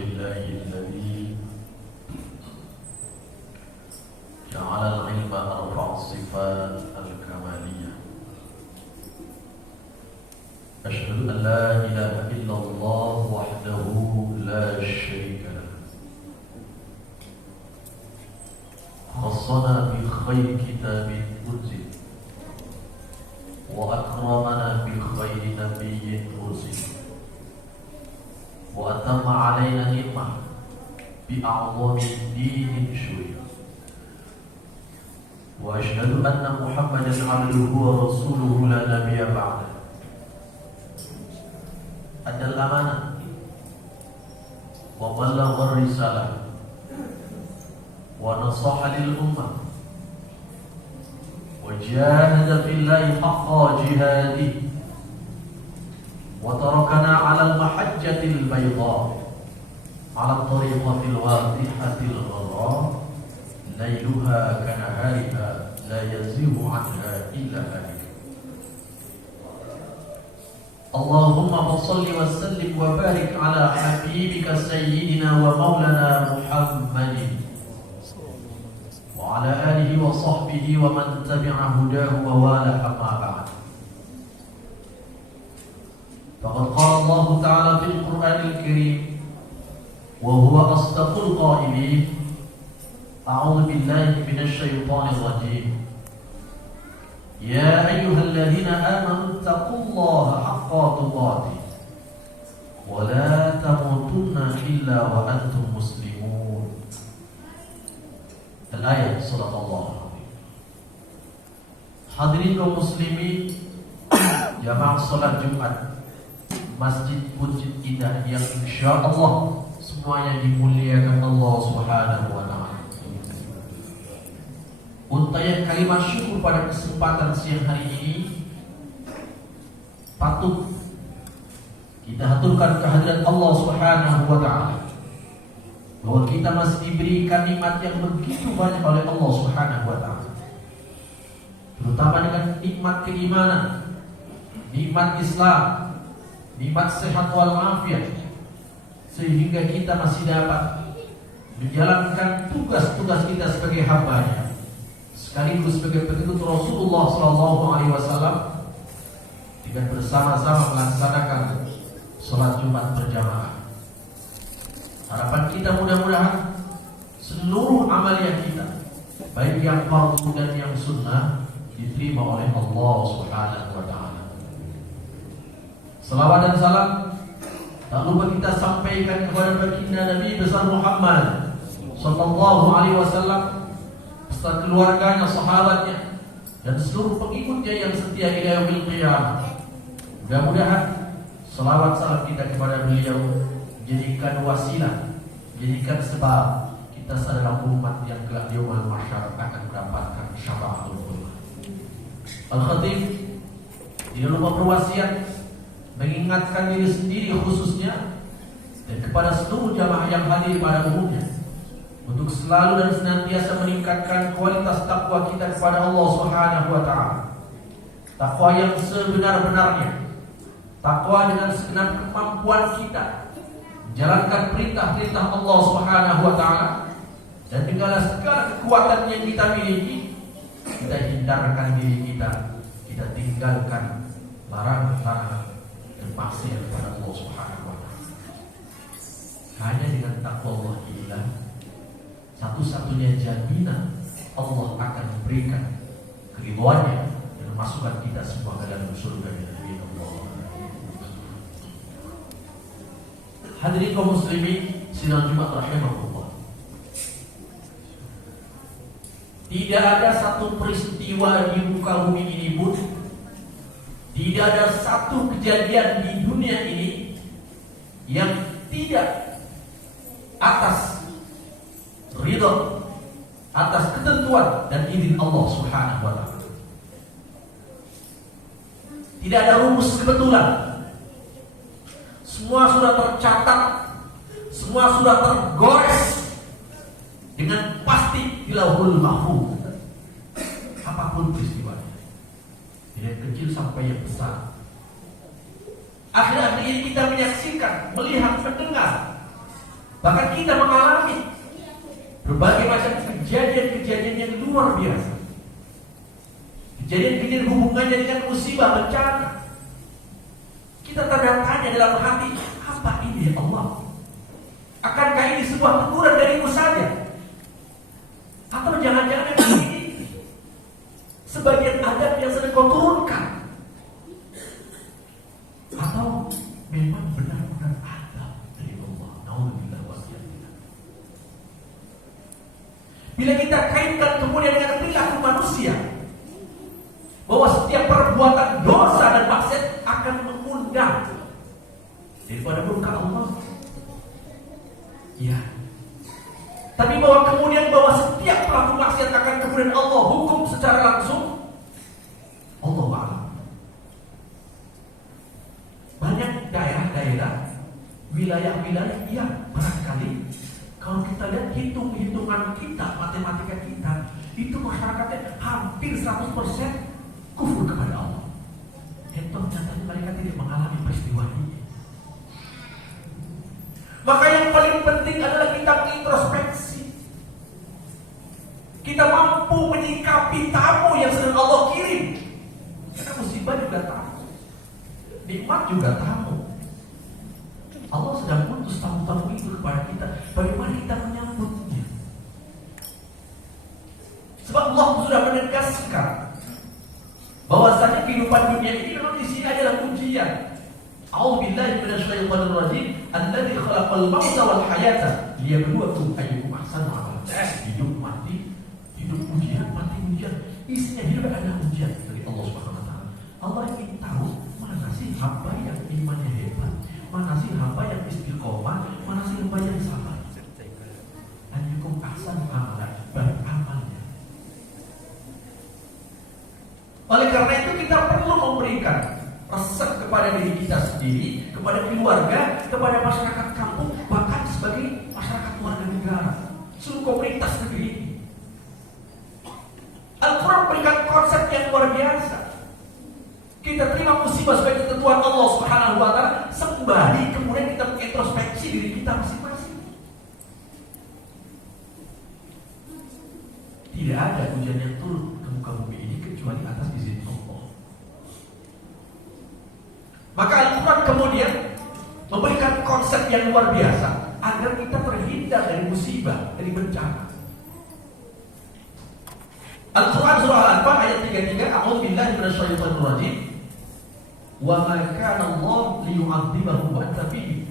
لله الذي جعل العلم أرفع الصفات الكمالية. أشهد أن لا إله إلا الله وحده لا شريك له، خصنا بخير كتاب أنزل، وأكرمنا بخير نبي أرسل، وأتم علينا نعمة بأعظم دين شرع. وأشهد أن محمدا عبده ورسوله لا نبي بعده. أدى الأمانة وبلغ الرسالة ونصح للأمة وجاهد في الله حق جهاده، وتركنا على المحجة البيضاء على الطريقة الواضحة الغراء ليلها كنهارها لا يزيغ عنها إلا هالك. اللهم صل وسلم وبارك على حبيبك سيدنا ومولانا محمد وعلى آله وصحبه ومن تبع هداه ووالى. أما بعد، فقد قال الله تعالى في القرآن الكريم وهو أصدق القائلين: أعوذ بالله من الشيطان الرجيم، يا أيها الذين آمنوا اتقوا الله حق تقاته ولا تموتن إلا وأنتم مسلمون. Al-ayat surat Allah. Hadirin kaum muslimin, jamaah salat Jumat masjid-masjid kita yang insya Allah semuanya dimuliakan Allah Subhanahu wa ta'ala. Untaian kalimat syukur pada kesempatan siang hari ini patut kita haturkan kehadiran Allah Subhanahu wa ta'ala, bahwa kita masih diberikan nikmat yang begitu banyak oleh Allah Subhanahu wa ta'ala, terutama dengan nikmat keimanan, nikmat Islam, nikmat sehat wal afiat, sehingga kita masih dapat menjalankan tugas-tugas kita sebagai hamba-Nya, sekaligus sebagai pengikut Rasulullah SAW, dengan bersama-sama melaksanakan sholat Jumat berjamaah. Harapan kita mudah-mudahan seluruh amalia kita, baik yang fardu dan yang sunnah, diterima oleh Allah Subhanahu wa ta'ala. Salawat dan salam tak lupa kita sampaikan kepada baginda Nabi besar Muhammad sallallahu alaihi wasallam beserta keluarganya, sahabatnya, dan seluruh pengikutnya yang setia ila yaumil qiyamah. Mudah-mudahan salawat salam kita kepada beliau jadikan wasilah, jadikan sebab kita adalah umat yang kelak di yaumul mahsyar akan mendapatkan syafaatul uzma. Al-Khatib tidak lupa berwasiat mengingatkan diri sendiri khususnya dan kepada seluruh jamaah yang hadir pada umumnya untuk selalu dan senantiasa meningkatkan kualitas takwa kita kepada Allah Subhanahu wa ta'ala. Takwa yang sebenar-benarnya, takwa dengan segenap kemampuan kita menjalankan perintah-perintah Allah Subhanahu wa ta'ala, dan dengan segala kekuatan yang kita miliki, kita hindarkan diri kita tinggalkan larangan-larangan dan maksiat kepada Allah Subhanahu wa ta'ala. Hanya dengan takwa Allah inilah satu-satunya jaminan Allah akan memberikan keridhaannya dan memasukkan kita semua ke dalam surga dari Allah. Hadirin kaum muslimin sidang Jumat rahimahullah, tidak ada satu peristiwa di muka bumi ini pun, tidak ada satu kejadian di dunia ini yang tidak atas ridha, atas ketentuan dan izin Allah Subhanahu wa ta'ala. Tidak ada rumus kebetulan. Semua sudah tercatat, semua sudah tergores dengan pasti di Lauhul Mahfuz. Apapun peristiwanya, dari yang kecil sampai yang besar. Akhir-akhir ini kita menyaksikan, melihat, mendengar Bahkan kita mengalami berbagai macam kejadian-kejadian yang luar biasa. Kejadian-kejadian hubungannya dengan musibah, bencana. Kita tanda-tanya dalam hati, apa ini ya Allah? Akankah ini sebuah teguran darimu saja? Atau jangan-jangan ini sebagian adab yang sedang kau turunkan? Atau memang benar-benar adab dari Allah? Nauzubillah wa iyyakum. Bila kita kaitkan kemudian dengan perilaku manusia, bahwa setiap perbuatan dosa dan maksiat akan mengundang daripada murka Allah. Ya. Tapi bahwa kemudian bahwa setiap pelaku maksiat akan kemudian Allah hukum secara langsung, Allah a'lam. Banyak daerah-daerah, wilayah-wilayah yang barangkali kalau kita lihat hitung-hitungan kita, matematika kita, itu masyarakatnya hampir 100% kufur kepada Allah. Itu nyatanya mereka tidak mengalami peristiwa ini. Maka yang paling penting adalah kita mengintrospeksi. Kita mampu menyikapi tamu yang sedang Allah kirim. Karena musibah juga tamu, nikmat juga tamu. Allah sedang utus tamu-tamu itu kepada kita. Bagaimana kita menyambutnya? Sebab Allah sudah menegaskan bahwasanya kehidupan dunia ini memang di sini adalah ujian. A'udzubillahi minasyaitonir rajim. Alladzi khalaqal mauta wal hayata liyabluwakum ayyukum ahsanu amala. Hidup mati, hidup ujian, mati ujian. Isinya hidup adalah ujian dari Allah Subhanahu wa taala. Allah ingin tahu mana sih hamba yang imannya hebat, mana sih hamba yang istiqomah, mana sih hamba yang sabar. Ayyukum ahsanu amala, baik amalnya. Oleh karena itu kita perlu memberikan resep kepada diri kita sendiri, kepada keluarga, kepada masyarakat kampung, bahkan sebagai masyarakat warga negara, seluruh komunitas negeri ini. Al-Quran memberikan konsep yang luar biasa. Kita terima musibah sebagai ketentuan Allah Subhanahu wa taala, sembari kemudian kita mengintrospeksi diri kita masing-masing. Tidak ada hujan yang turun ke muka bumi ini kecuali atas izin Allah. Maka Al-Quran kemudian memberikan konsep yang luar biasa agar kita terhindar dari musibah, dari bencana. Al-Quran surah Al-Anfal ayat 33, A'udzubillahi minasyaitonir rajim. Wa ma kana Allah liyu'adzibahum wa anta fihim.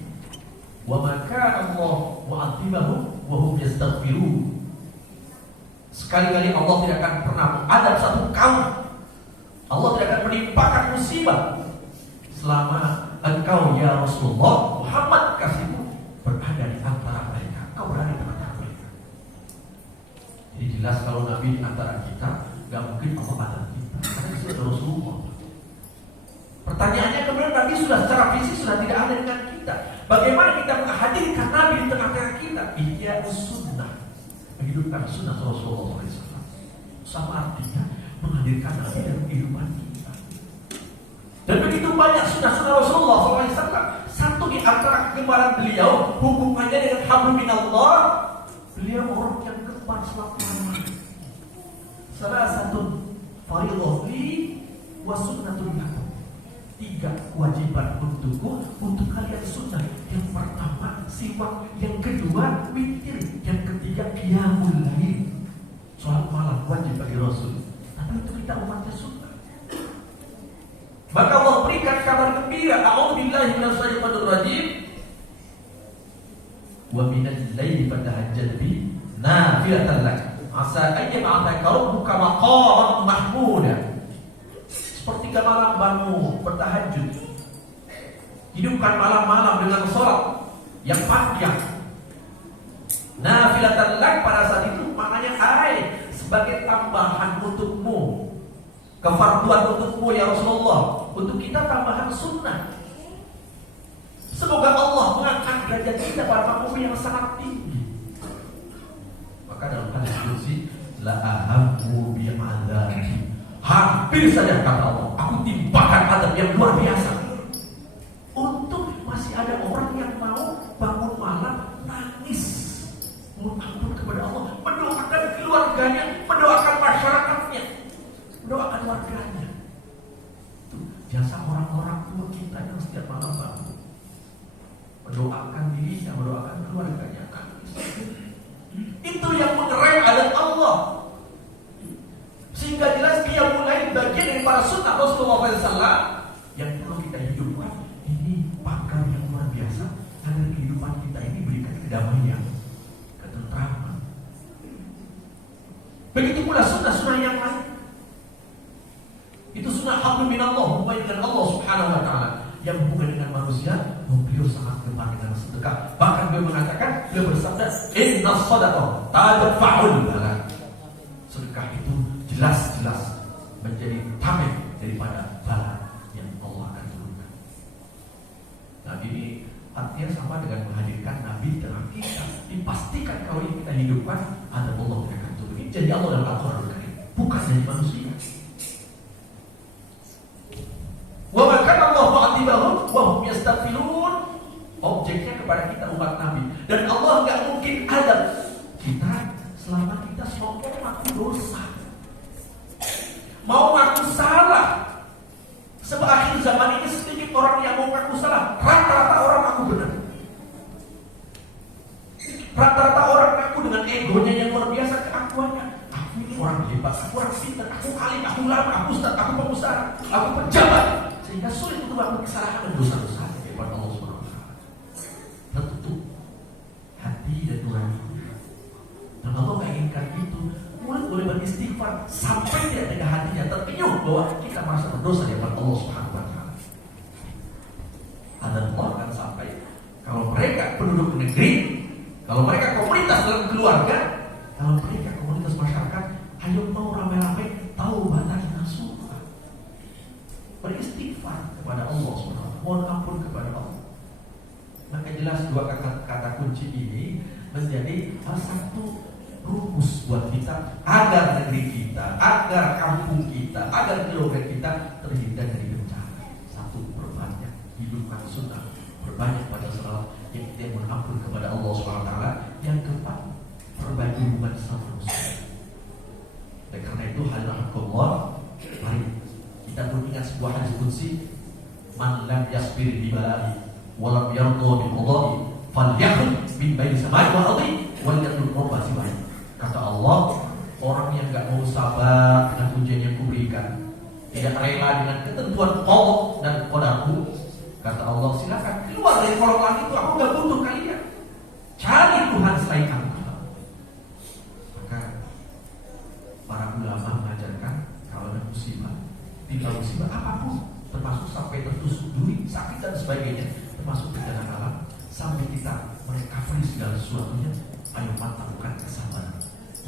Wa ma kana Allah mu'adzibahum wa hum yastaghfirun. Sekali-kali Allah tidak akan pernah mengadab satu kaum. Allah tidak akan menimpakan musibah selama engkau ya Rasulullah Muhammad kasihmu berada di antara mereka. Kau berada di antara mereka. Jadi jelas kalau Nabi di antara kita, gak mungkin Allah ada kita, karena itu adalah Rasulullah. Pertanyaannya kemudian Nabi sudah secara fisik sudah tidak ada dengan kita. Bagaimana kita menghadirkan Nabi di tengah-tengah kita? Iya sunnah, menghidupkan sunnah Rasulullah SAW. Sama artinya menghadirkan Nabi dalam kehidupan kita. Dan begitu banyak sunnah-sunnah Rasulullah SAW. Satu di antara kegemaran beliau hubungannya dengan hablum minallah. Beliau orang yang gemar selama-lamanya. Salah satu fardhu li wa sunnatul lakum. 3 kewajiban untukku, untuk kalian sunnah. Yang pertama siwak, yang kedua witir, yang ketiga qiyamul lail. Salat malam wajib bagi Rasul. Tapi itu kita umatnya sunnah. Maka Allah berikan kabar gembira, A'udzubillahi minasyaitonir rajim. Wa minal laili fatahajjad bi nafilatan lak. Asa an yab'athaka rabbuka maqaman mahmuda. Sepertiga malam bangun bertahajud. Hidupkan malam-malam dengan salat yang panjang. Nafilatan lak pada saat itu maknanya sebagai tambahan untukmu. Kefarduan untukmu ya Rasulullah. Untuk kita tambahan sunnah. Semoga Allah mengangkat derajat kita pada makmum yang sangat tinggi. Maka dalam hadis qudsi, la ahammu bi'adzabi. Hampir saja kata Allah, aku timpakan azab yang luar biasa. Untuk masih ada orang yang mau bangun malam nangis mendoakan dirinya, mendoakan keluarganya. Itu yang mengerem adab Allah. Sehingga jelas dia mulai bagian daripada sunnah Rasulullah SAW yang perlu kita hidupkan. Ini pakar yang luar biasa agar kehidupan kita ini berikan kedamaian, ketentraman. Begitu pula sunnah-sunnah yang lain. Itu sunnah hablum minallah, hubungan dengan Allah Subhanahu wa taala. Yang hubungan dengan manusia, beliau sangat gemar dengan sedekah. Bahkan beliau mengatakan, beliau bersabda, "Inna shadaqah tadfa'ul bala." Sedekah itu jelas-jelas menjadi tameng daripada bala yang Allah akan turunkan. Nah, ini artinya sama dengan menghadirkan Nabi dalam kita. Dipastikan kalau ini kita hidupkan, ada Allah yang akan turun. Ini jadi Allah dalam Al-Quran, bukan dari manusia. Wa makana Allah mu'adzibahum wa hum yastaghfirun. Objeknya kepada kita umat Nabi. Dan Allah enggak mungkin adab kita selama kita selalu mengaku dosa, mau ngaku salah. Sebab akhir zaman ini sedikit orang yang mau ngaku salah. Rata-rata orang ngaku benar. Rata-rata orang ngaku dengan egonya yang luar biasa, keakuannya. Aku ini orang hebat, aku orang pintar, aku alim, aku ulama, aku ustaz, aku pengusaha, aku pejabat. Sehingga sulit untuk melakukan kesalahan dan dosa-dosa kepada Allah Subhanahu wa taala. Tertutup hati dan nurani. Dan Allah menginginkan itu. Mulut boleh beristighfar sampai dia dengan hatinya terpinyuh bahwa kita merasa berdosa di hadapan Allah Subhanahu wa taala. Dan Allah akan sampai kalau mereka penduduk negeri, kalau mereka komunitas dalam keluarga, kalau mereka komunitas masyarakat, ayo mau ramai-ramai taubatan nasuha. Beristighfar kepada Allah SWT, mohon ampun kepada Allah. Maka jelas dua kata kunci ini menjadi salah satu rumus buat kita agar negeri kita, agar kampung kita, agar keluarga kita terhindar dari bencana. Satu, perbanyak hidupkan sunnah, perbanyak baca salawat, yang ketiga mohon ampun kepada Allah SWT, yang keempat perbaiki hubungan sama manusia. Dan karena itu hadiratullah, mari kita mengingat sebuah hadis qudsi, man lam yasbir bi bala'i wa lam yarda bi qada'i falyakul min baini samai wal ardi wal yatul qurbati baik. Kata Allah, orang yang enggak mau sabar dengan ujian yang kuberikan, tidak rela dengan ketentuan qada dan qadarku, kata Allah, silakan keluar dari kolong langit itu, aku enggak butuh kalian. Cari Tuhan selain aku. Maka para ulama mengajarkan kalau ada musibah, tidak musibah apapun, termasuk sampai tertusuk duri, sakit dan sebagainya, termasuk bencana alam, sampai kita merecovery segala sesuatunya, ayo mantapkan kesabaran.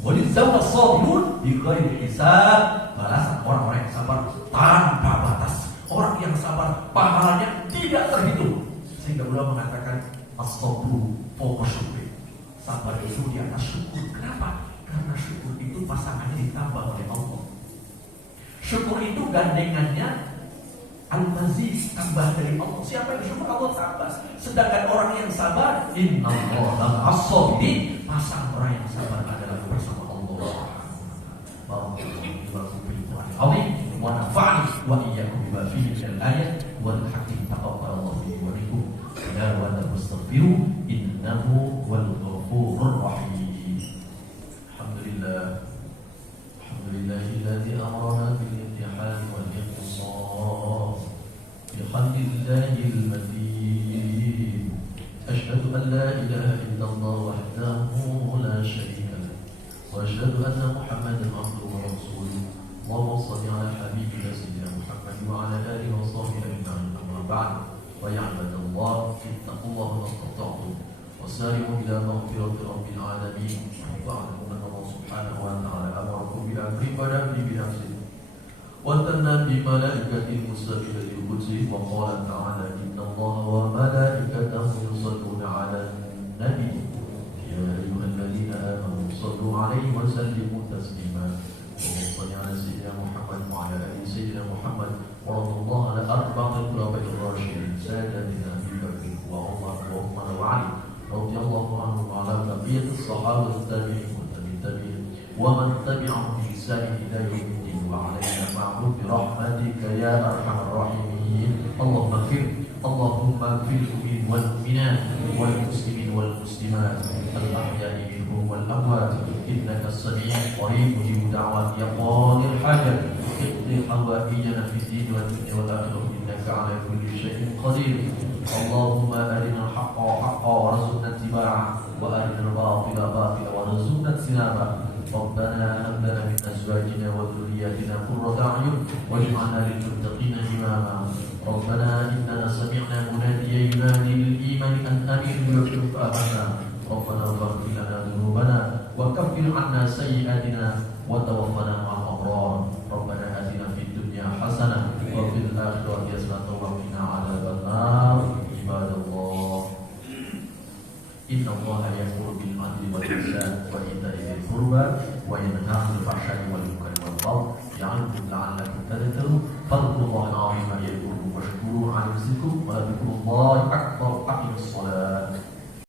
Walizawwa sabirun bi ghairi hisab, balasan orang-orang yang sabar tanpa batas. Orang yang sabar pahalanya tidak terhitung. Sehingga ulama mengatakan as-sabru fawqa syukri. Sabar itu di atas syukur. Kenapa? Karena syukur itu pasangannya ditambah oleh Allah. Syukur itu gandengannya al-mazid, tambah dari Allah. Siapa yang bersyukur Allah tambah. Sedangkan orang yang sabar, innallaha ma'as-sabirin, pasang orang yang sabar adalah bersama Allah. Barakallahu wa nafa'ani wa iyyakum bima fihi minal ayat wal hakim. Taqabbalallahu minni wa minkum. Ya wa nastaghfiru innahu wal ghafurur rahim. Alhamdulillah. Alhamdulillahilladzi amarna bil imtihan wal inqisar. Bihamdillahil matin. Asyhadu an la ilaha illallah wahdahu la syarika lah. Wa asyhadu anna Muhammadan abduhu wa rasuluh. Allahumma shalli ala habibina sayyidina Muhammad wa ala alihi wa sahbihi ajma'in. Amma ba'd. Wa ya ibadallah, ittaqullaha mastata'tum. Wasari'u ila maghfirati rabbil alamin. Wa'lamu anna Allah subhanahu wa ta'ala amarakum bil amri fadabbi bi nafsihi. Wa tanna bi malaikatihi musabbihin lil qudsi wa qala ta'ala innallaha wa malaikatahu yusalluna 'alan nabi. Ya ayyuhalladzina amanu sallu 'alaihi wa sallimu taslima. Sallallahu ala sayyidina Muhammad wa ala ali sayyidina Muhammad wa radallahu ala arba'il khulafa'ir rasyidin sayyidina Abi Bakr wa Umar wa Uthman wa Ali radhiyallahu anhum wa ala baqiyatis sahabati tabi'in wa tabi'in wa man tabi'ahum bi ihsan ila yaumiddin wa alaina ma'ruf bi rahmatika ya arhamar rahimin. Allahumma ighfir اللهم اغفر للمؤمنين والمؤمنات والمسلمين والمسلمات الأحياء منهم والأموات إنك السميع القريب مجيب دعوات يا قاضي الحاجة اقضي حوائجنا في الدين والدنيا والآخرة إنك على كل شيء قدير. اللهم أرنا الحق حقا وارزقنا اتباعه وأرنا الباطل باطلا وارزقنا اجتنابه. ربنا هب لنا من أزواجنا وذرياتنا قرة أعين واجعلنا للمتقين إماما. ربنا إننا سمعنا مناديا ينادي للإيمان أن آمنوا بربكم فآمنا. ربنا اغفر لنا ذنوبنا وكفر عنا سيئاتنا وتوفنا مع الأبرار. ربنا آتنا في الدنيا حسنة وفي الآخرة حسنة وقنا عذاب النار. عباد الله إن الله يأمر بالعدل والإحسان وإيتاء ذي القربى وينهى عن الفحشاء والمنكر والبغي يعظكم لعلكم تذكرون. فاذكروا الله العظيم يذكركم واشكروه على رزقكم ولذكر الله أكبر. أقيموا الصلاة.